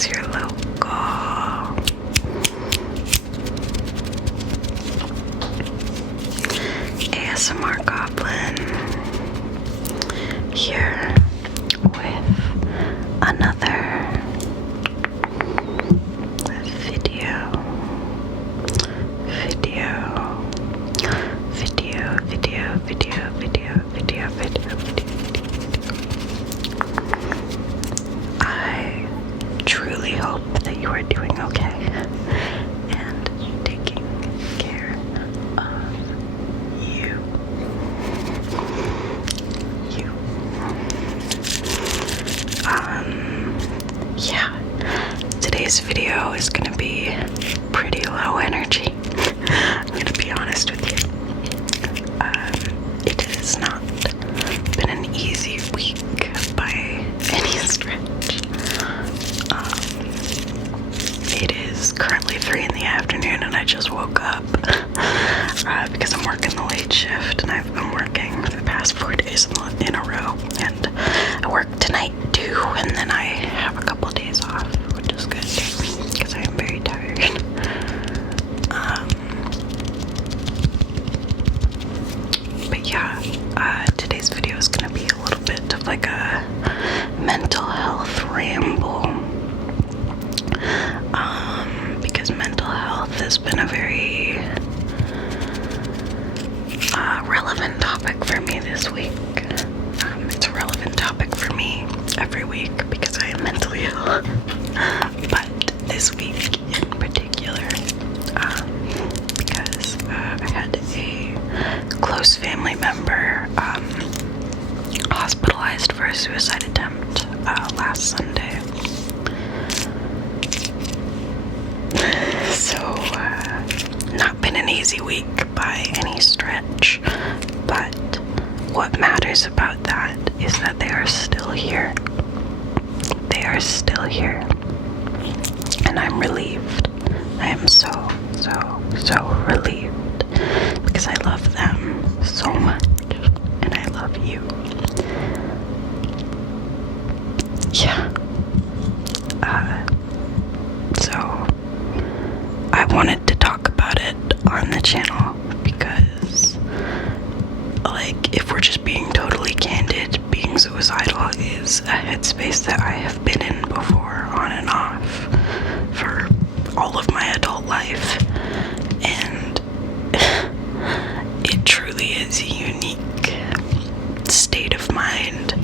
It's your local ASMR Goblin here with another video. I truly hope that you are doing okay and taking care of you. Yeah. Today's video is gonna be pretty low energy. I'm gonna be honest with you. It has not been an easy week by any stretch. It is currently 3 in the afternoon and I just woke up because I'm working the late shift, and I've been working for the past 4 days in a row, and I work tonight too, and then I have a couple days off, which is good because I am very tired. But yeah, today's video is going to be a little bit of like a mental health ramble, because mental health has been a very relevant topic for me this week. It's a relevant topic for me every week because I am mentally ill, but this week in particular, because I had a close family member hospitalized for a suicide attempt last Sunday. So, not been an easy week by any stretch, but what matters about that is that they are still here. They are still here. And I'm relieved. I am so relieved because I love them so much, and I love you. Yeah. So I wanted to talk about it on the channel because, like, if we're just being totally candid, being suicidal is a headspace that I have been in before, on and off, for all of my adult life, and it truly is a unique state of mind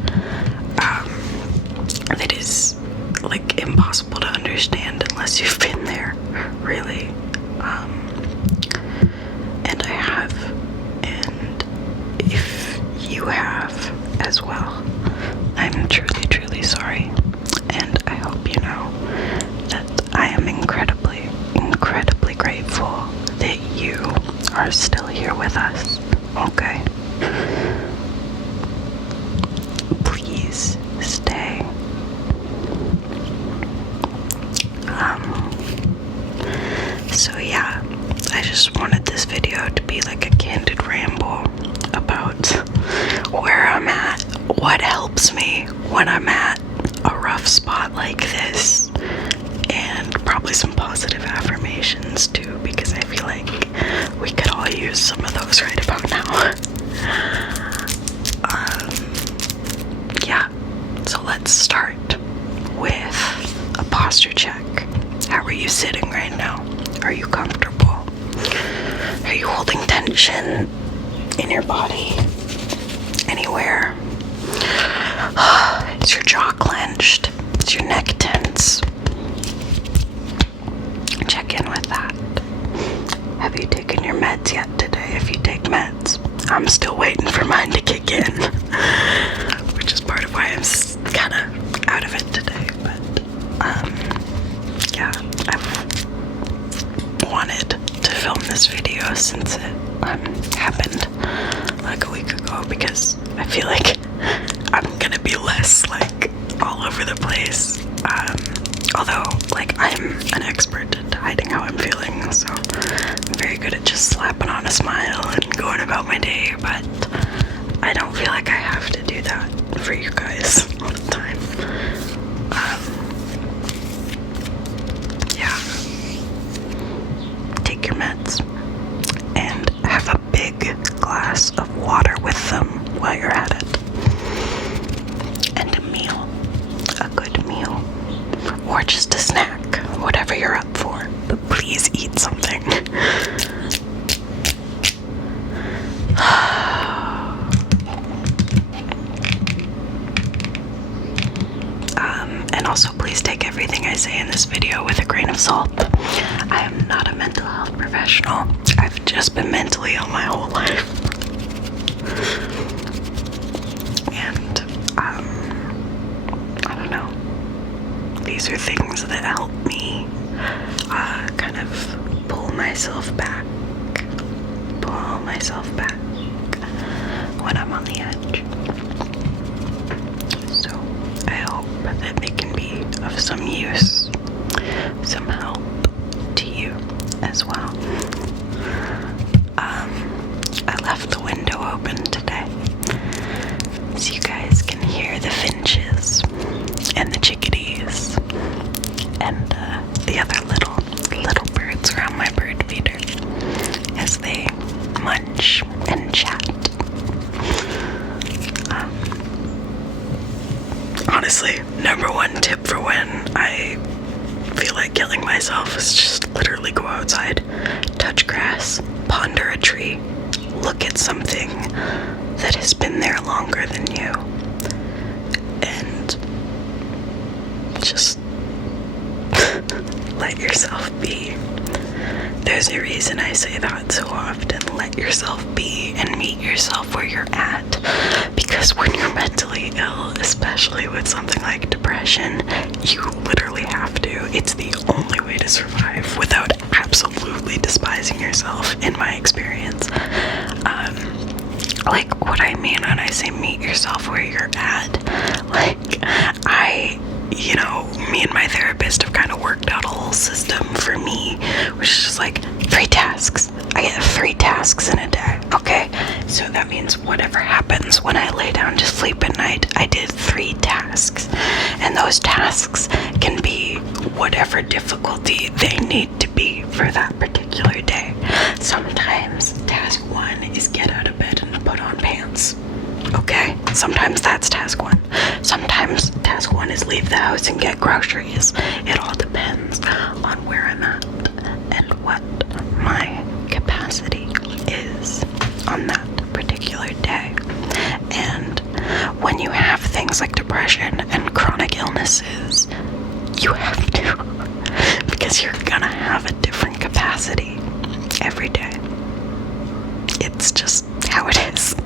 that is, like, impossible to understand unless you've been there, really. And I have, and if you have as well, I'm truly sorry, and I hope you know that I am incredibly grateful that you are still here with us, okay? Please stay. So yeah, I just wanted this video to be like a candid ramble about where I'm at, what helps me when I'm at a rough spot like this, and probably some positive affirmations too, because I feel like we could all use some of those right about now. Yeah, so let's start with a posture check. How are you sitting right now? Are you comfortable? Are you holding tension in your body? Anywhere? Is your jaw clenched? Is your neck tense? Check in with that. Have you taken your meds yet today? If you take meds, I'm still waiting for mine to kick in, which is part of why I'm kind of out of it today. But yeah, I've wanted to film this video since it happened like a week ago, because I feel like I'm gonna be less like all over the place. Although, like, I'm an expert at hiding how I'm feeling, so I'm very good at just slapping on a smile and going about my day, but I don't feel like I have to do that for you guys all the time. take everything I say in this video with a grain of salt. I am not a mental health professional. I've just been mentally ill my whole life. And, I don't know. These are things that help me kind of pull myself back when I'm on the edge. So I hope that they can be of some use, some help to you as well. I left the window open today so you guys can hear the finches and the chickadees and the other little birds around my bird feeder as they munch and chat. Honestly, number one tip for when I feel like killing myself is just literally go outside, touch grass, ponder a tree, look at something that has been there longer than you, and just let yourself be. There's a reason I say that so often. Let yourself be and meet yourself where you're at. Because when you're mentally ill, especially with something like depression, you literally have to. It's the only way to survive without absolutely despising yourself, in my experience. Like, what I mean when I say meet yourself where you're at, like, me and my therapist have kind of worked out a whole system for me, which is just like 3 tasks. I get 3 tasks in a day, okay? So that means whatever happens when I lay down to sleep at night, I did 3 tasks. And those tasks can be whatever difficulty they need to be for that particular day. Sometimes task 1 is get out of bed and put on pants. Okay, sometimes that's task 1. Sometimes task 1 is leave the house and get groceries. It all depends on where I'm at and what my capacity is on that particular day. And when you have things like depression and chronic illnesses, you have to, because you're gonna have a different capacity every day. It's just how it is.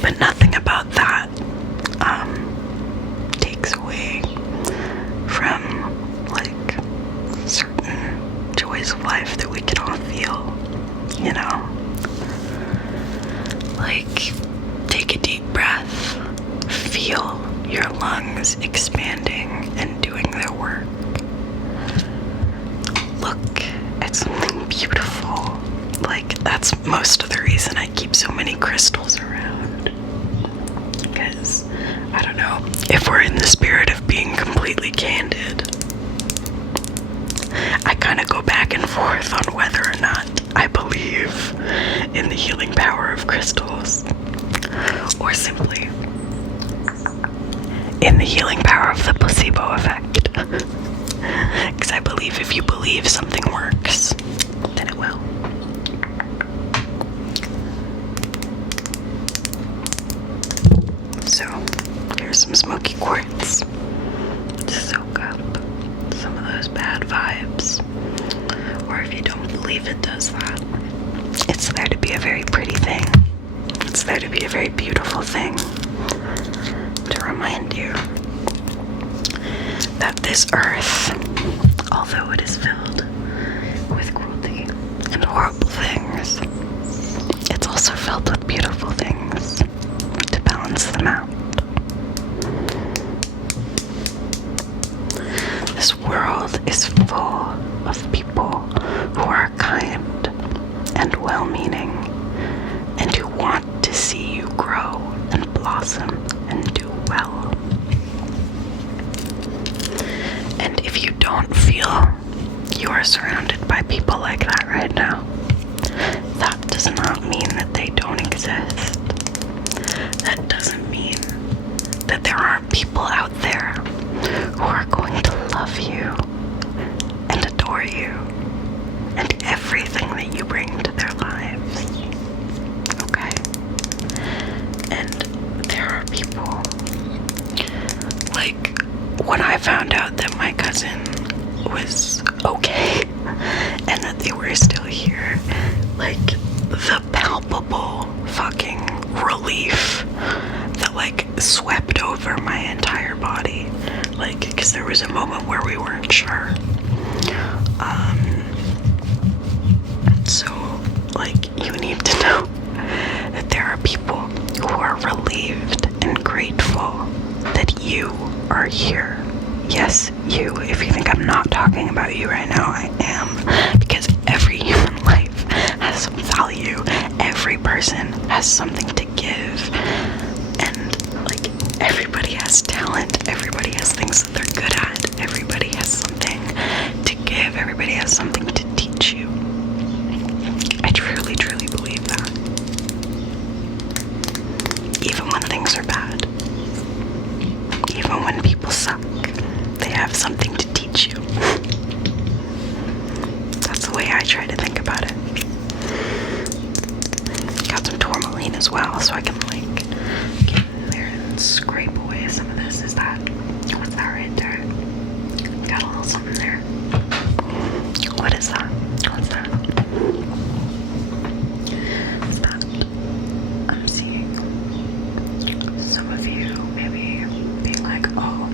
But nothing about that takes away from, like, certain joys of life that we can all feel, you know? Like, take a deep breath, feel your lungs expanding and doing their work. Look at something beautiful. Like, that's most of the reason I keep so many crystals around. Because, I don't know, if we're in the spirit of being completely candid, I kind of go back and forth on whether or not I believe in the healing power of crystals, or simply in the healing power of the placebo effect. Because I believe if you believe something works, then it will. So, here's some smoky quartz to soak up some of those bad vibes. Or if you don't believe it does that, it's there to be a very pretty thing. It's there to be a very beautiful thing. To remind you that this earth, although it is filled with cruelty and horrible things, it's also filled with beautiful things to balance them out. This world is full of people who are kind and well-meaning and who want to see you grow and blossom and do well. And if you don't feel you are surrounded by people like that right now, that does not mean that they don't exist. That doesn't mean that there aren't people out there who are going to love you and adore you and everything that you bring to their lives. Okay? And there are people like like, when I found out that my cousin was okay and that they were still here, like, the palpable fucking relief that, like, swept over my entire body, like, because there was a moment where we weren't sure. So, like, you need to know that there are people who are relieved and grateful that you are here. Yes, you. If you think I'm not talking about you right now, I am, because every human life has some value. Every person has something to give, and, like, everybody has talent. Everybody has things that they're good at. Everybody has something to give. Everybody has something to teach you. I truly, truly believe that. Even when things are bad, even when people suck, they have something to teach you. That's the way I try to think about it. Got some tourmaline as well, so I can, like, get in there and scrape away some of this. What's that right there? Got a little something there. What is that? What's that? I'm seeing some of you maybe being like, oh,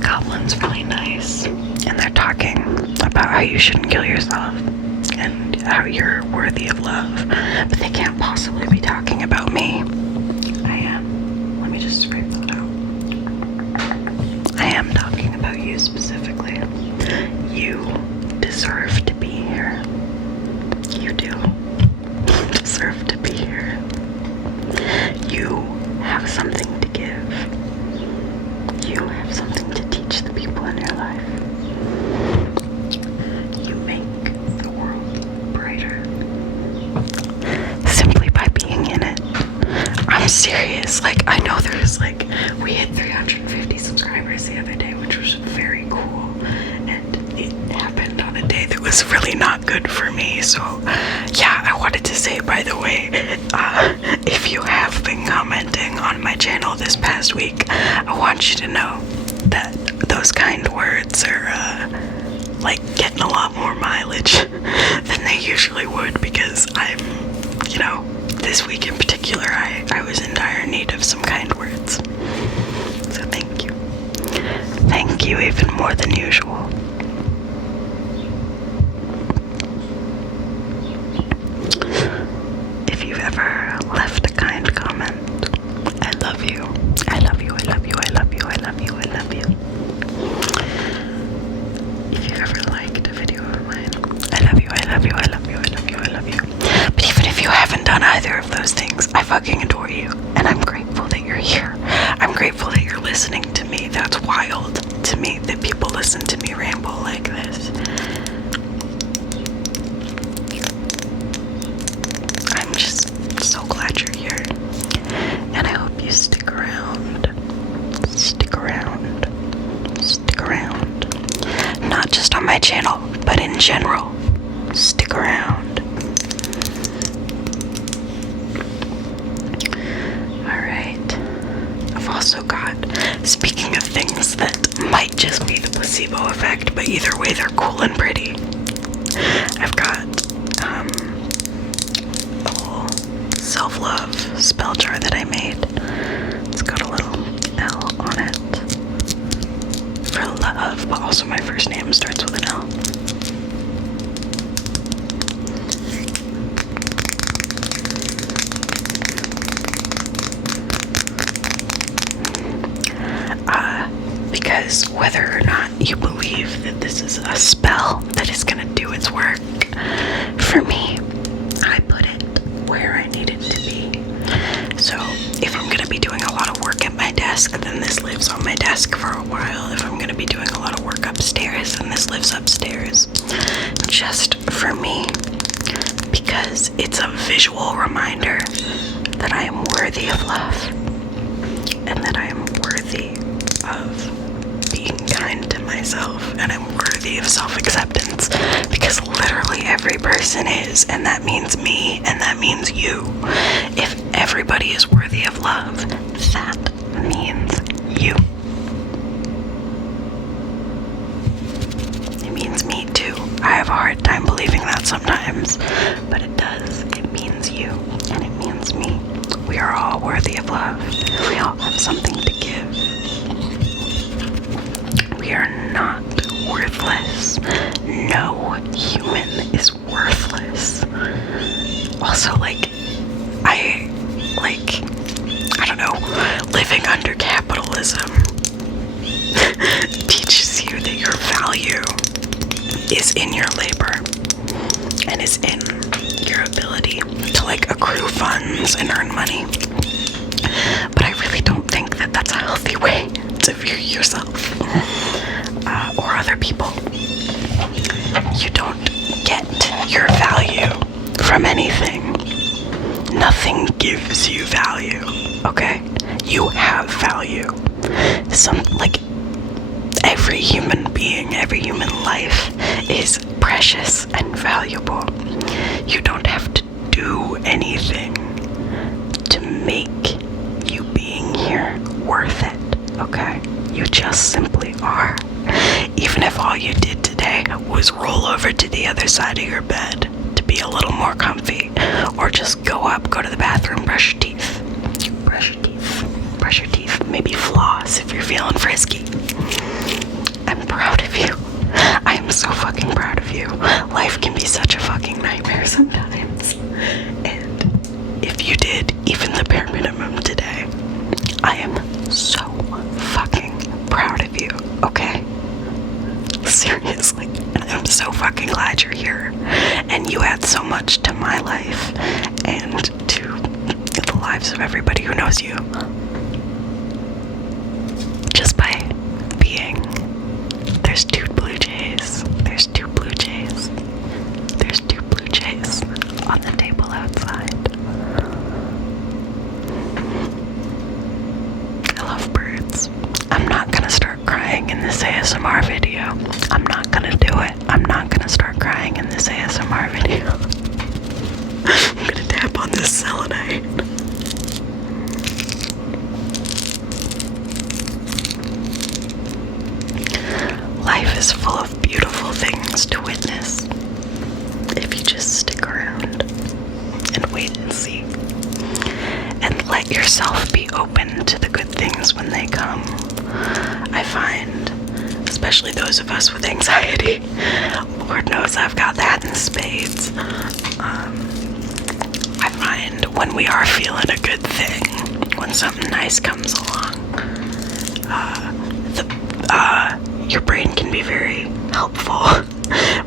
Goblin's really nice, and they're talking about how you shouldn't kill yourself and how you're worthy of love, but they can't possibly be talking about me. I am. Let me just scrape that out. I am talking about you specifically. You deserve to be here. You do deserve to be here. You have something to give. You have something to teach the people in your life. You make the world brighter simply by being in it. I'm serious. Like, I know there's, like, we hit 350 subscribers the other day, which was very cool, and it happened on a day that was really not good for me. So yeah, I wanted to say, by the way, if you have been commenting on my channel this past week, I want you to know that those kind words are like getting a lot more mileage than they usually would, because I'm, you know, this week in particular, I was in dire need of some kind words. So thank you. Thank you even more than usual. If you've ever left a kind comment, I love you. I love you, I love you, I love you, I love you, I love you. If you've ever liked a video of mine, I love you, I love you, I love you, I love you, I love you. But even if you haven't done either of those things, I fucking adore you. And I'm grateful that you're here. I'm grateful that you're listening to me. That's wild to me that people listen to me ramble like this. I'm just so glad you're here. And I hope you stick around. Stick around. Stick around. Not just on my channel, but in general. Stick around. Alright. I've also got, speaking of things that might just be the placebo effect, but either way they're cool and pretty, I've got a little self-love spell jar that I made. It's got a little L on it for love, but also my first name starts with an L. Because whether or not you believe that this is a spell that is going to do its work, for me, I put it where I need it to be. So if I'm going to be doing a lot of work at my desk, then this lives on my desk for a while. If I'm going to be doing a lot of work upstairs, then this lives upstairs. Just for me, because it's a visual reminder that I am worthy of love and that I am worthy of being kind to myself, and I'm worthy of self-acceptance, because literally every person is, and that means me, and that means you. If everybody is worthy of love, that means you. worthless, but it does. It means you, and it means me. We are all worthy of love. We all have something to give. We are not worthless. No human is worthless. Also, I don't know, living under capitalism teaches you that your value is in your labor and is in your ability to accrue funds and earn money. But I really don't think that that's a healthy way to view yourself or other people. You don't get your value from anything. Nothing gives you value, okay? You have value. Every human being, every human life is precious and valuable. You don't have to do anything to make you being here worth it, okay? You just simply are. Even if all you did today was roll over to the other side of your bed to be a little more comfy, or just go to the bathroom, brush your teeth, maybe floss if you're feeling frisky. I'm proud of you. I am so fucking proud of you. Life can be such a fucking nightmare sometimes. And if you did even the bare minimum today, I am so fucking proud of you, okay? Seriously. And I'm so fucking glad you're here. And you add so much to my life and to the lives of everybody who knows you. Just by being. There's two blue jays. There's two blue jays. There's two blue jays on the table outside. I love birds. I'm not gonna start crying in this ASMR video. I'm not gonna do it. I'm not gonna start crying in this ASMR video. I'm gonna tap on this selenite. Life is full of beautiful things to witness if you just stick around and wait and see. And let yourself be open to the good things when they come. I find, especially those of us with anxiety, Lord knows I've got that in spades. I find when we are feeling a good thing, when something nice comes along, your brain can be very helpful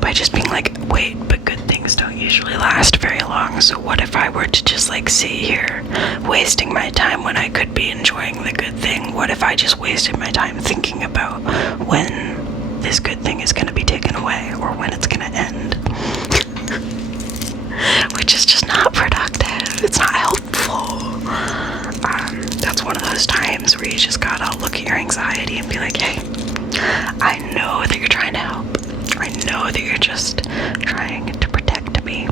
by just being like, wait, but good things don't usually last very long, so what if I were to just sit here wasting my time when I could be enjoying the good thing? What if I just wasted my time thinking about when this good thing is going to be taken away or when it's going to end? Which is just not productive. It's not helpful. That's one of those times where you just gotta look at your anxiety and be like, hey, I know that you're trying to help. I know that you're just trying to protect me.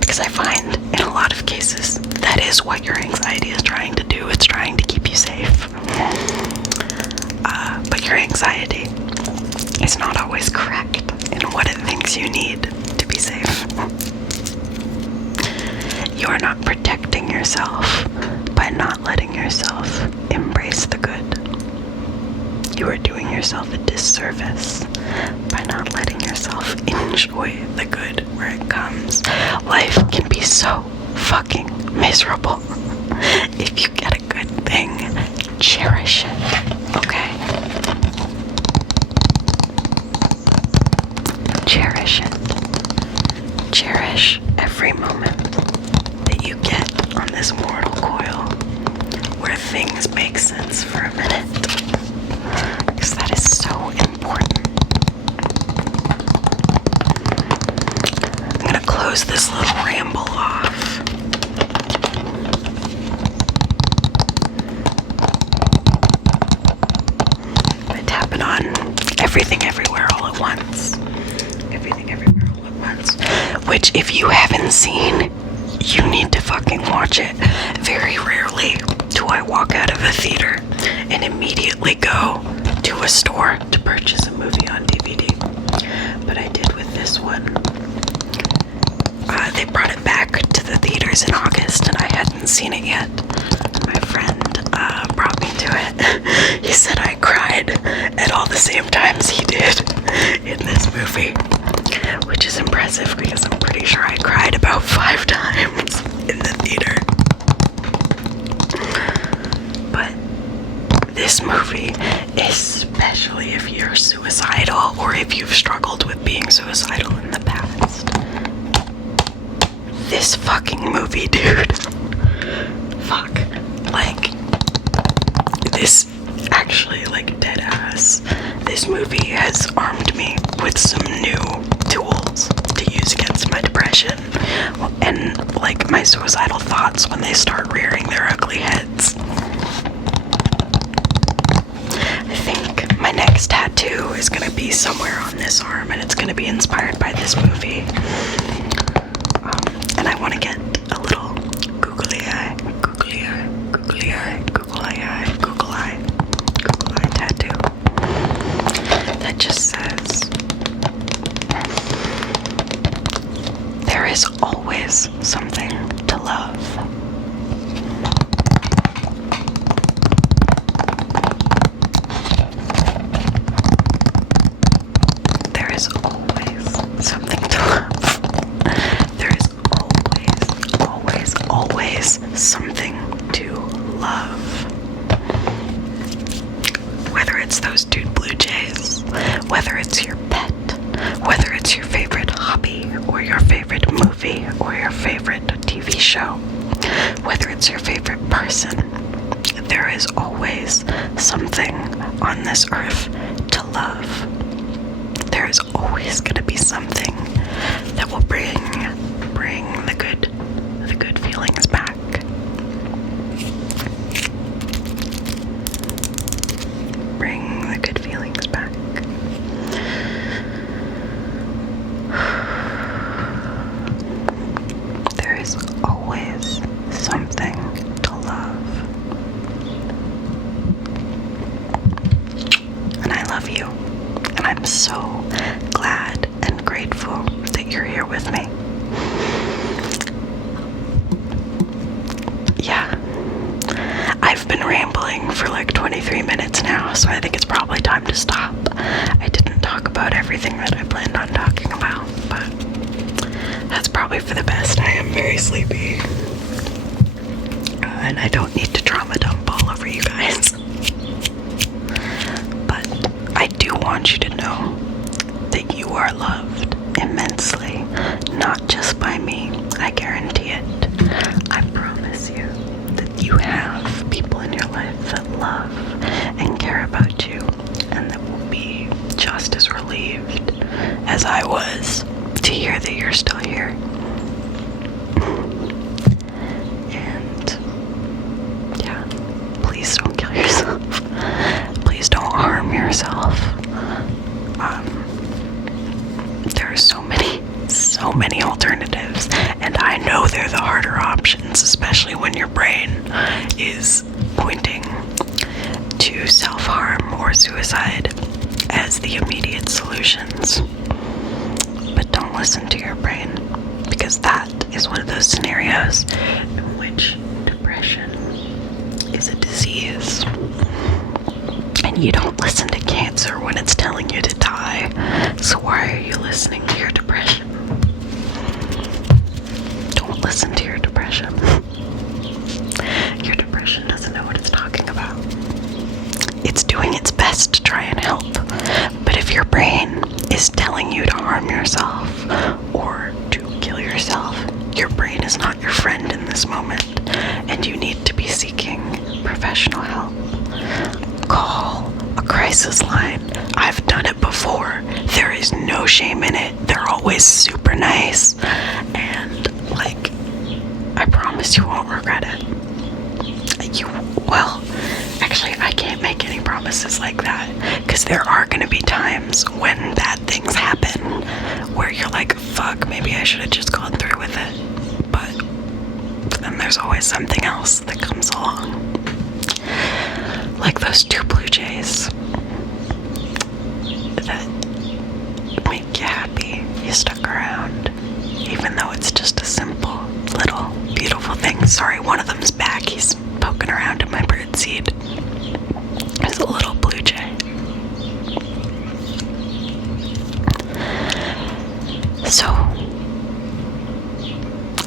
Because I find in a lot of cases that is what your anxiety is trying to do. It's trying to keep you safe. But your anxiety is not always correct in what it thinks you need to be safe. You are not protecting yourself by not letting yourself embrace the good. You are doing yourself a disservice by not letting yourself enjoy the good where it comes. Life can be so fucking miserable. If you get a good thing, cherish it, okay? Cherish it. Cherish every moment that you get on this mortal coil where things make sense for a minute. Because that is so important. I'm gonna close this little ramble off by tapping on Everything Everywhere All at Once. Everything Everywhere All at Once. Which, if you haven't seen, you need to fucking watch it. Very rarely do I walk out of a theater and immediately go to a store to purchase a movie on DVD. But I did with this one. theaters in August and I hadn't seen it yet. My friend brought me to it. He said I cried at all the same times he did in this movie, which is impressive because I'm pretty sure I cried about 5 times in the theater. But this movie, especially if you're suicidal or if you've struggled with being suicidal in the past, this fucking movie, dude. Fuck. Like, this actually, like, dead ass. This movie has armed me with some new tools to use against my depression and, like, my suicidal thoughts when they start rearing their ugly heads. I think my next tattoo is gonna be somewhere on this arm, and it's gonna be inspired by this movie. And I want to get a little googly eye, googly eye, googly eye, Google eye, Google eye, Google eye tattoo that just says, there is always something to love. There is always something to love. There is always something to love. Whether it's those dude blue jays, whether it's your pet, whether it's your favorite hobby or your favorite movie or your favorite TV show, whether it's your favorite person, there is always something on this earth to love. There is always going to be something that will bring the good feelings back. Bring the good feelings back. There is always something to love. And I love you. And I'm so glad and grateful that you're here with me. Yeah, I've been rambling for like 23 minutes now, so I think it's probably time to stop. I didn't talk about everything that I planned on talking about, but that's probably for the best. I am very sleepy, and I don't need to trauma dump all over you guys. But I do want you to know that you are loved immensely, not just by me. I guarantee it. I promise you that you have people in your life that love and care about you, and that will be just as relieved as I was to hear that you're still here. And yeah, please don't kill yourself. Please don't harm yourself. There are so many alternatives, and I know they're the harder options, especially when your brain is pointing to self-harm or suicide as the immediate solutions. But don't listen to your brain, because that is one of those scenarios in which depression is a disease. And you don't listen to cancer when it's telling you to die. So why are you listening to your depression? Don't listen to your depression. Your depression doesn't know what it's talking about. It's doing its best to try and help. But if your brain is telling you to harm yourself or to kill yourself, your brain is not your friend in this moment, and you need to be seeking professional help. Call a crisis line. I've done it before. There is no shame in it. They're always super nice, and like, I promise you won't regret it. Actually, I can't make any promises like that, because there are going to be times when bad things happen where you're like, fuck, maybe I should have just gone through with it. But then there's always something else that comes along. Like those 2 blue jays that make you happy you stuck around, even though it's just a simple little beautiful Sorry, one of them's back. He's poking around in my birdseed. There's a little blue jay. So,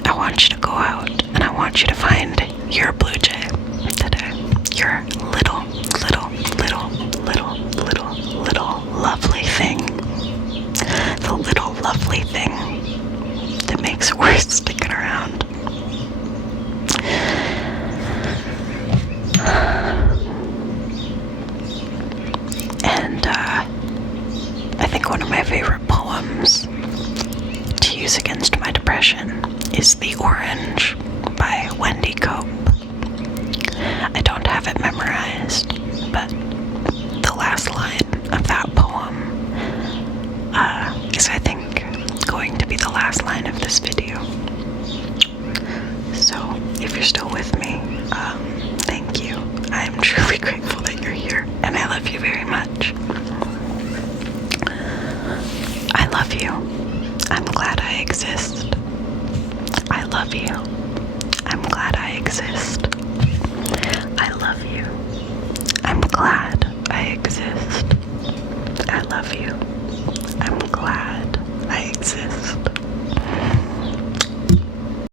I want you to go out and I want you to find your blue jay today. Your little lovely thing. The little lovely thing that makes it worth sticking around. And I think one of my favorite poems to use against my depression is The Orange by Wendy Cope. I don't have it memorized, but the last line of that poem is, I think, going to be the last line of this video. So, if you're still with me, thank you. I am truly grateful that you're here, and I love you very much. I love you. I'm glad I exist. I love you. I'm glad I exist. I love you. I'm glad